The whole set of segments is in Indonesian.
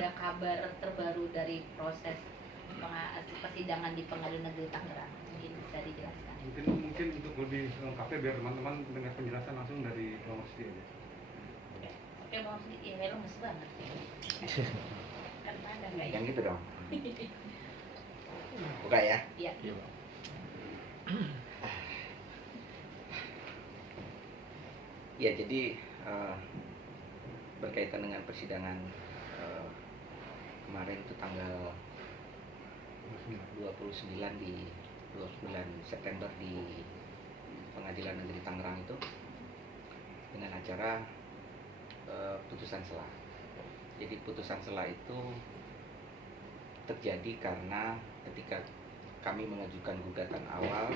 ada kabar terbaru dari proses persidangan di Pengadilan Negeri Tangerang? Mungkin bisa dijelaskan. Mungkin untuk lebih lengkapnya biar teman-teman dengar penjelasan langsung dari Bang Rusdi aja. Oke, Bang Rusdi, ya lemes banget. Kan ada nggak ya? Yang gitu dong. Buka ya? Iya. Ya, jadi berkaitan dengan persidangan kemarin itu tanggal 29 September di Pengadilan Negeri Tangerang itu dengan acara putusan sela. Jadi putusan sela itu terjadi karena ketika kami mengajukan gugatan awal,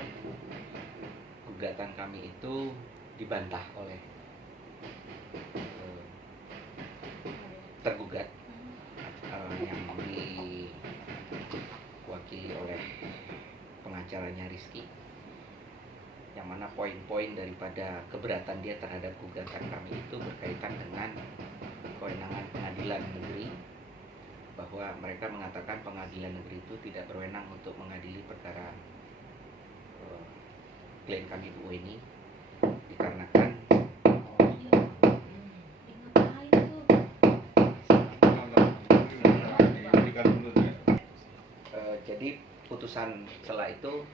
gugatan kami itu dibantah oleh tergugat yang diwakili oleh pengacaranya Rizky, yang mana poin-poin daripada keberatan dia terhadap gugatan kami itu berkaitan dengan kewenangan pengadilan negeri, bahwa mereka mengatakan pengadilan negeri itu tidak berwenang untuk mengadili perkara klien kami Bu Weni, dikarenakan jadi putusan sela itu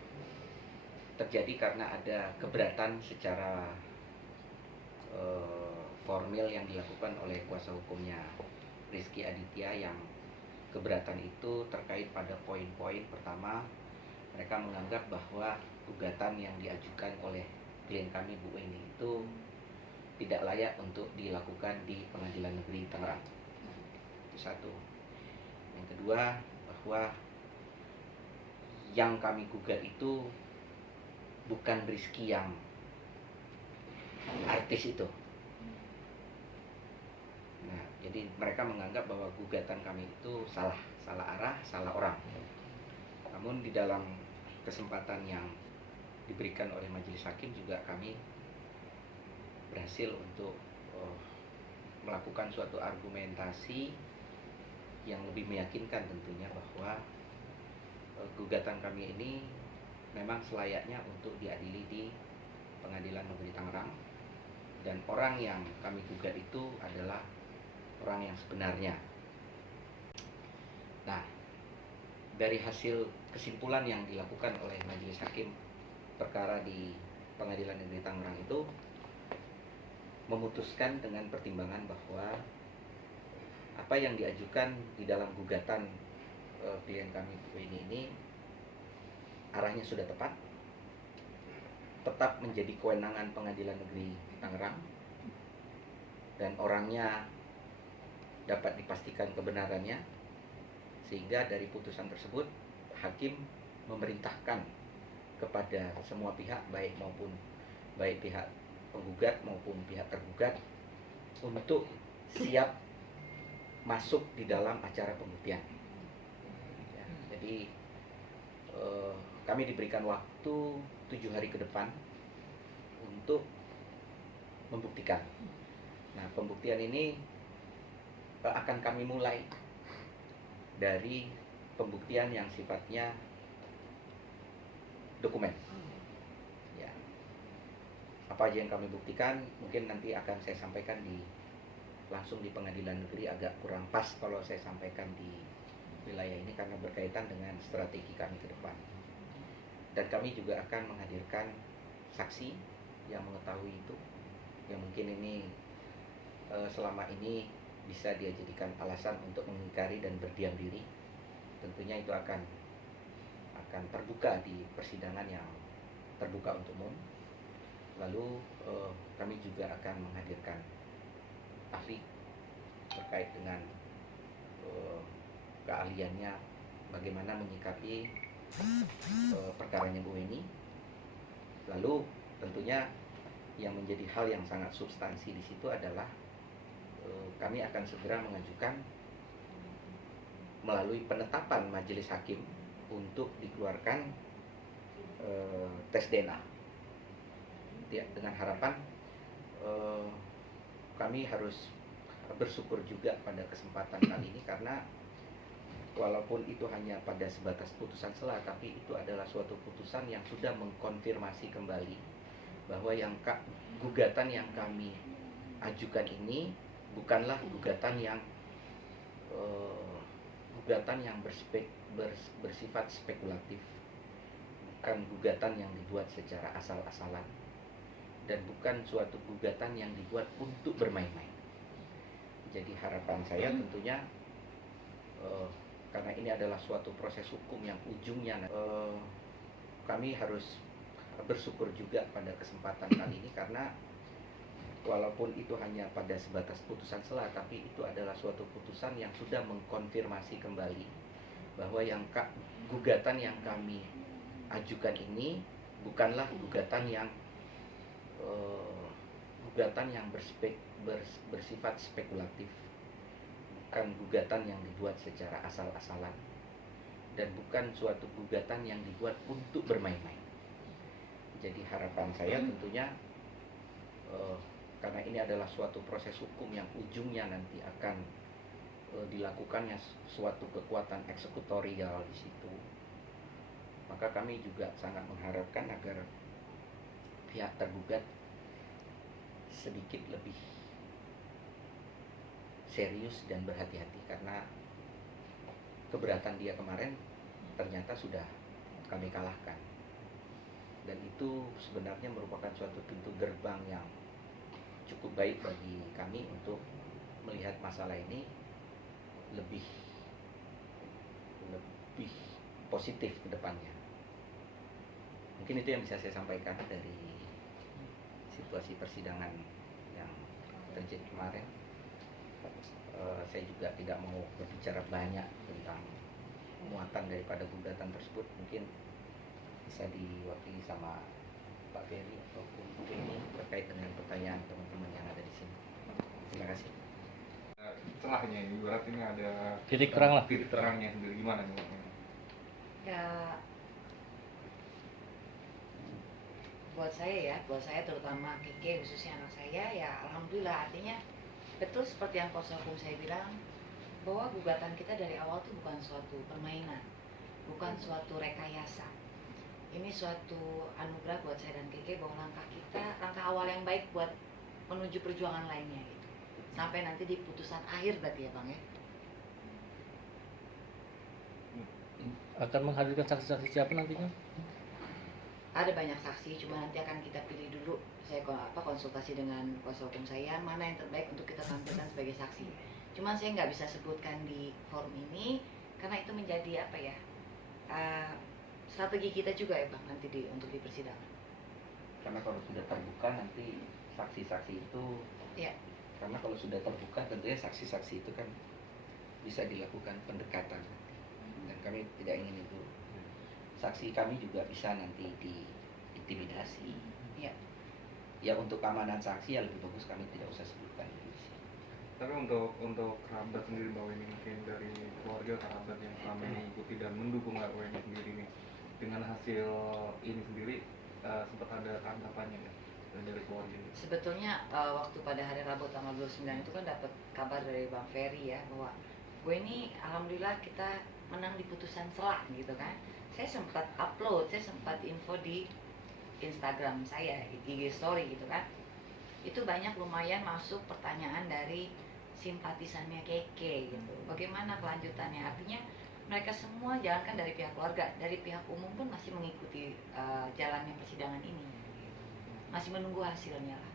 terjadi karena ada keberatan secara formil yang dilakukan oleh kuasa hukumnya Rizky Aditya, yang keberatan itu terkait pada poin-poin pertama. Mereka menganggap bahwa gugatan yang diajukan oleh klien kami Bu Weni itu tidak layak untuk dilakukan di Pengadilan Negeri Tangerang. Itu satu. Yang kedua, bahwa yang kami gugat itu bukan Rizky yang artis itu. Nah, jadi mereka menganggap bahwa gugatan kami itu salah arah, salah orang. Namun di dalam kesempatan yang diberikan oleh majelis hakim juga kami berhasil untuk melakukan suatu argumentasi yang lebih meyakinkan tentunya bahwa gugatan kami ini memang selayaknya untuk diadili di Pengadilan Negeri Tangerang, dan orang yang kami gugat itu adalah orang yang sebenarnya. Nah, dari hasil kesimpulan yang dilakukan oleh majelis hakim perkara di Pengadilan Negeri Tangerang itu memutuskan dengan pertimbangan bahwa apa yang diajukan di dalam gugatan klien kami ini arahnya sudah tepat, tetap menjadi kewenangan Pengadilan Negeri Tangerang, dan orangnya dapat dipastikan kebenarannya, sehingga dari putusan tersebut hakim memerintahkan kepada semua pihak, baik pihak penggugat maupun pihak tergugat, untuk siap masuk di dalam acara pembuktian. Ya, jadi kami diberikan waktu 7 hari ke depan untuk membuktikan. Nah, pembuktian ini akan kami mulai dari pembuktian yang sifatnya dokumen. Ya. Apa aja yang kami buktikan mungkin nanti akan saya sampaikan langsung di Pengadilan Negeri. Agak kurang pas kalau saya sampaikan di wilayah ini karena berkaitan dengan strategi kami ke depan. Dan kami juga akan menghadirkan saksi yang mengetahui itu, yang mungkin ini selama ini bisa dia jadikan alasan untuk mengingkari dan berdiam diri. Tentunya itu akan terbuka di persidangan yang terbuka untuk umum. Lalu kami juga akan menghadirkan ahli terkait dengan keahliannya bagaimana menyikapi perkaranya Bu Weni. Lalu tentunya yang menjadi hal yang sangat substansi di situ adalah kami akan segera mengajukan melalui penetapan majelis hakim untuk dikeluarkan tes DNA. Ya, dengan harapan kami harus bersyukur juga pada kesempatan kali ini karena walaupun itu hanya pada sebatas putusan sela, tapi itu adalah suatu putusan yang sudah mengkonfirmasi kembali bahwa gugatan yang kami ajukan ini bukanlah gugatan yang bersifat spekulatif, bukan gugatan yang dibuat secara asal-asalan, dan bukan suatu gugatan yang dibuat untuk bermain-main. Jadi harapan saya tentunya karena ini adalah suatu proses hukum yang ujungnya kami harus bersyukur juga pada kesempatan kali ini karena walaupun itu hanya pada sebatas putusan sela, tapi itu adalah suatu putusan yang sudah mengkonfirmasi kembali bahwa gugatan yang kami ajukan ini bukanlah gugatan yang bersifat spekulatif, bukan gugatan yang dibuat secara asal-asalan, dan bukan suatu gugatan yang dibuat untuk bermain-main. Jadi harapan saya tentunya karena ini adalah suatu proses hukum yang ujungnya nanti akan dilakukannya suatu kekuatan eksekutorial di situ, maka kami juga sangat mengharapkan agar pihak tergugat sedikit lebih serius dan berhati-hati karena keberatan dia kemarin ternyata sudah kami kalahkan, dan itu sebenarnya merupakan suatu pintu gerbang yang cukup baik bagi kami untuk melihat masalah ini lebih positif ke depannya. Mungkin itu yang bisa saya sampaikan dari situasi persidangan yang terjadi kemarin. Saya juga tidak mau berbicara banyak tentang muatan daripada gugatan tersebut. Mungkin bisa diwakili sama Pak Ferry ataupun Bu Beni terkait dengan pertanyaan teman-teman yang ada di sini. Terima kasih. Celahnya ini berarti ini ada Titik terang lah. Titik terangnya sendiri gimana nih? Ya, buat saya terutama Kike khususnya anak saya, ya alhamdulillah, artinya betul seperti yang kuasa hukum saya bilang bahwa gugatan kita dari awal itu bukan suatu permainan, bukan suatu rekayasa. Ini suatu anugerah buat saya dan Kike bahwa langkah awal yang baik buat menuju perjuangan lainnya gitu. Sampai nanti di putusan akhir berarti ya Bang ya. Akan menghadirkan saksi-saksi siapa nantinya? Ada banyak saksi, cuma nanti akan kita pilih dulu. Saya konsultasi dengan kuasa hukum saya mana yang terbaik untuk kita tampilkan sebagai saksi. Cuman saya nggak bisa sebutkan di forum ini karena itu menjadi apa ya, strategi kita juga ya Bang nanti untuk di persidangan. Karena kalau sudah terbuka nanti saksi-saksi itu Ya. Karena kalau sudah terbuka tentunya saksi-saksi itu kan bisa dilakukan pendekatan, dan kami tidak ingin itu. Saksi kami juga bisa nanti diintimidasi. Ya. Ya untuk keamanan saksi ya lebih bagus kami tidak usah sebutkan di sini. Tapi untuk kerabat sendiri bahwa ini mungkin dari keluarga kerabat yang selama ini mengikuti dan mendukung RW ini sendiri nih, dengan hasil ini sendiri sempat ada tanggapannya nggak dari keluarga ini? Sebetulnya waktu pada hari Rabu tanggal 29 itu kan dapat kabar dari Bang Ferry ya bahwa gue ini alhamdulillah kita menang di putusan sela gitu kan. Saya sempat upload, saya sempat info di Instagram saya, IG story gitu kan. Itu banyak lumayan masuk pertanyaan dari simpatisannya Keke gitu. Bagaimana kelanjutannya? Artinya mereka semua jangankan dari pihak keluarga, dari pihak umum pun masih mengikuti jalannya persidangan ini. Masih menunggu hasilnya lah.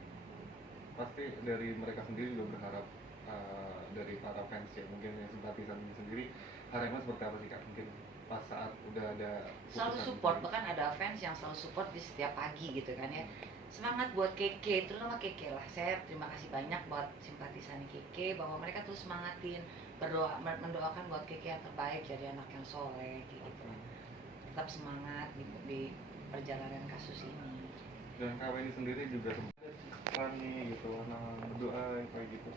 Pasti dari mereka sendiri juga berharap dari para fans ya, mungkin yang simpatisan ini sendiri harapannya seperti apa sih Kak? Mungkin pas saat udah ada Selalu support, bahkan ada fans yang selalu support di setiap pagi gitu kan ya. Semangat buat Keke, terutama Keke lah. Saya terima kasih banyak buat simpatisan Keke bahwa mereka terus semangatin, mendoakan buat Keke yang terbaik, jadi anak yang soleh gitu. Tetap semangat di perjalanan kasus ini. Dan KW ini sendiri juga sempat nih gitu, anak berdoa kayak gitu.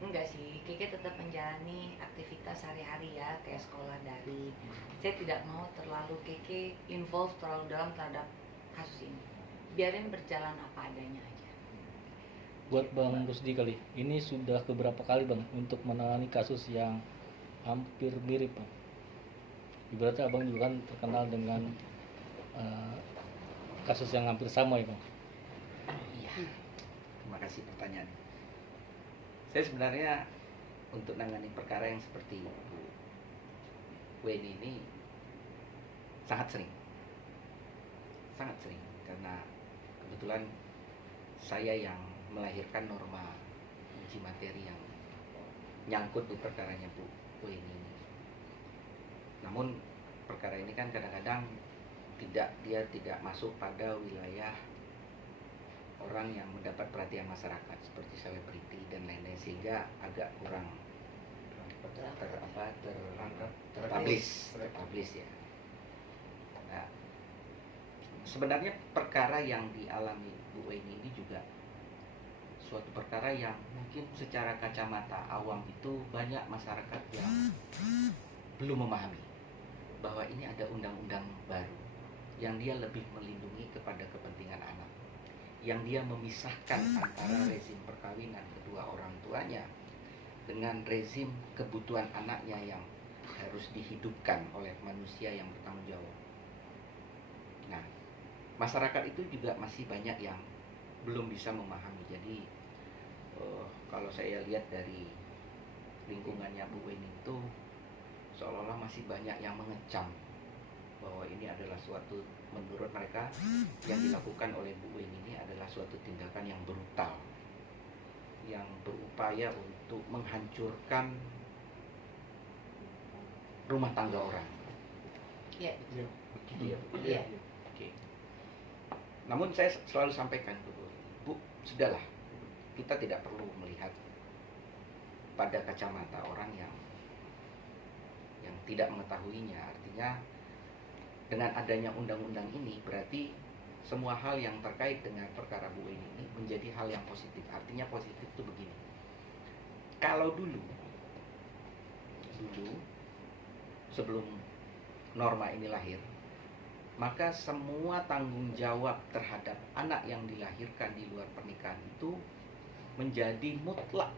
Enggak sih, Keke tetap menjalani aktivitas sehari-hari ya, kayak sekolah daring. Saya tidak mau terlalu Keke involve terlalu dalam terhadap kasus ini. Biarin berjalan apa adanya aja. buat Bang Rusdi kali. Ini sudah keberapa kali Bang untuk menangani kasus yang hampir mirip Bang? Ibaratnya Abang juga kan terkenal dengan eh, kasus yang hampir sama ya Bang. Iya. Terima kasih pertanyaannya. Saya sebenarnya untuk nangani perkara yang seperti Bu Weni ini sangat sering karena kebetulan saya yang melahirkan norma uji materi yang nyangkut di perkaranya Bu Weni ini. Namun perkara ini kan kadang-kadang dia tidak masuk pada wilayah orang yang mendapat perhatian masyarakat seperti selebriti dan lain-lain, sehingga agak kurang terpublish ya. Nah, sebenarnya perkara yang dialami Bu Weni ini juga suatu perkara yang mungkin secara kacamata awam itu banyak masyarakat yang belum memahami bahwa ini ada undang-undang baru yang dia lebih melindungi kepada kepentingan anak, yang dia memisahkan antara rezim perkawinan kedua orang tuanya dengan rezim kebutuhan anaknya yang harus dihidupkan oleh manusia yang bertanggung jawab. Nah, masyarakat itu juga masih banyak yang belum bisa memahami. Jadi kalau saya lihat dari lingkungannya Bu Weni itu seolah-olah masih banyak yang mengecam bahwa ini adalah suatu, menurut mereka yang dilakukan oleh Bu Weni ini adalah suatu tindakan yang brutal, yang berupaya untuk menghancurkan rumah tangga orang. Iya. Iya. Oke. Namun saya selalu sampaikan, Bu, sudahlah, kita tidak perlu melihat pada kacamata orang yang tidak mengetahuinya. Artinya dengan adanya undang-undang ini berarti semua hal yang terkait dengan perkara Bu Weni ini menjadi hal yang positif. Artinya positif itu begini. Kalau dulu sebelum norma ini lahir, maka semua tanggung jawab terhadap anak yang dilahirkan di luar pernikahan itu menjadi mutlak.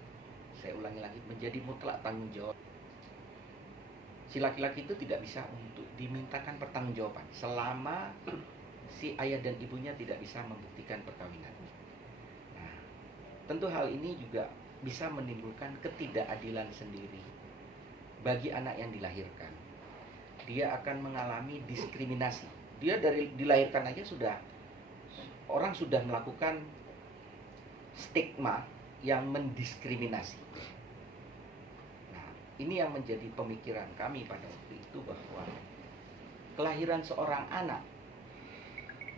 Saya ulangi lagi, menjadi mutlak tanggung jawab. Si laki-laki itu tidak bisa untuk dimintakan pertanggungjawaban selama si ayah dan ibunya tidak bisa membuktikan perkawinan. Nah, tentu hal ini juga bisa menimbulkan ketidakadilan sendiri bagi anak yang dilahirkan. Dia akan mengalami diskriminasi. Dia dari dilahirkan aja orang sudah melakukan stigma yang mendiskriminasi. Nah, ini yang menjadi pemikiran kami pada waktu itu, bahwa kelahiran seorang anak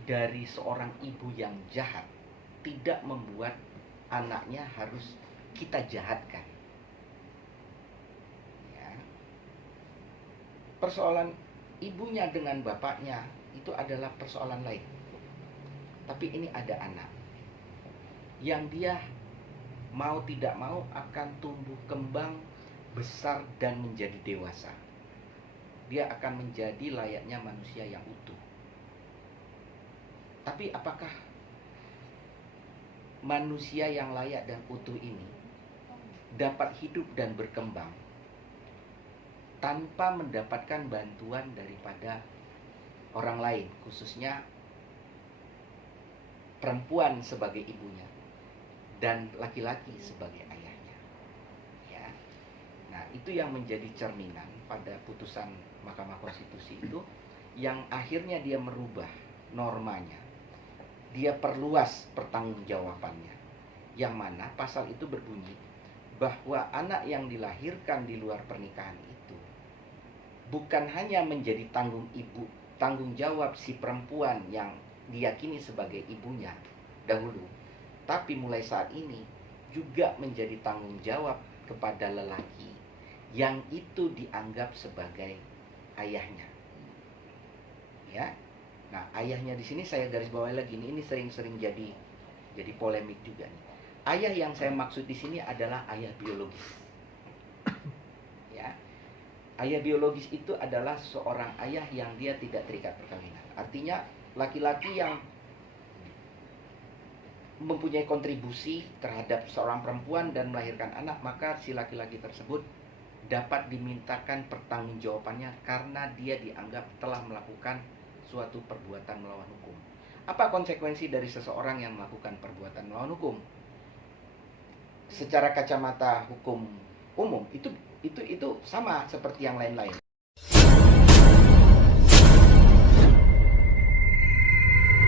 dari seorang ibu yang jahat tidak membuat anaknya harus kita jahatkan. Ya. Persoalan ibunya dengan bapaknya itu adalah persoalan lain. Tapi ini ada anak yang dia mau tidak mau akan tumbuh kembang, besar dan menjadi dewasa. Dia akan menjadi layaknya manusia yang utuh. Tapi apakah manusia yang layak dan utuh ini dapat hidup dan berkembang tanpa mendapatkan bantuan daripada orang lain, khususnya perempuan sebagai ibunya dan laki-laki sebagai ayahnya? Ya. Nah, itu yang menjadi cerminan pada putusan Mahkamah Konstitusi itu, yang akhirnya dia merubah normanya. Dia perluas pertanggungjawabannya, yang mana pasal itu berbunyi bahwa anak yang dilahirkan di luar pernikahan itu bukan hanya menjadi tanggung jawab si perempuan yang diyakini sebagai ibunya dahulu, tapi mulai saat ini juga menjadi tanggung jawab kepada lelaki yang itu dianggap sebagai ayahnya. Ya. Nah, ayahnya di sini saya garis bawahi lagi, ini sering-sering jadi polemik juga nih. Ayah yang saya maksud di sini adalah ayah biologis. Ya. Ayah biologis itu adalah seorang ayah yang dia tidak terikat perkawinan. Artinya laki-laki yang mempunyai kontribusi terhadap seorang perempuan dan melahirkan anak, maka si laki-laki tersebut dapat dimintakan pertanggungjawabannya karena dia dianggap telah melakukan suatu perbuatan melawan hukum. Apa konsekuensi dari seseorang yang melakukan perbuatan melawan hukum? Secara kacamata hukum umum itu sama seperti yang lain-lain.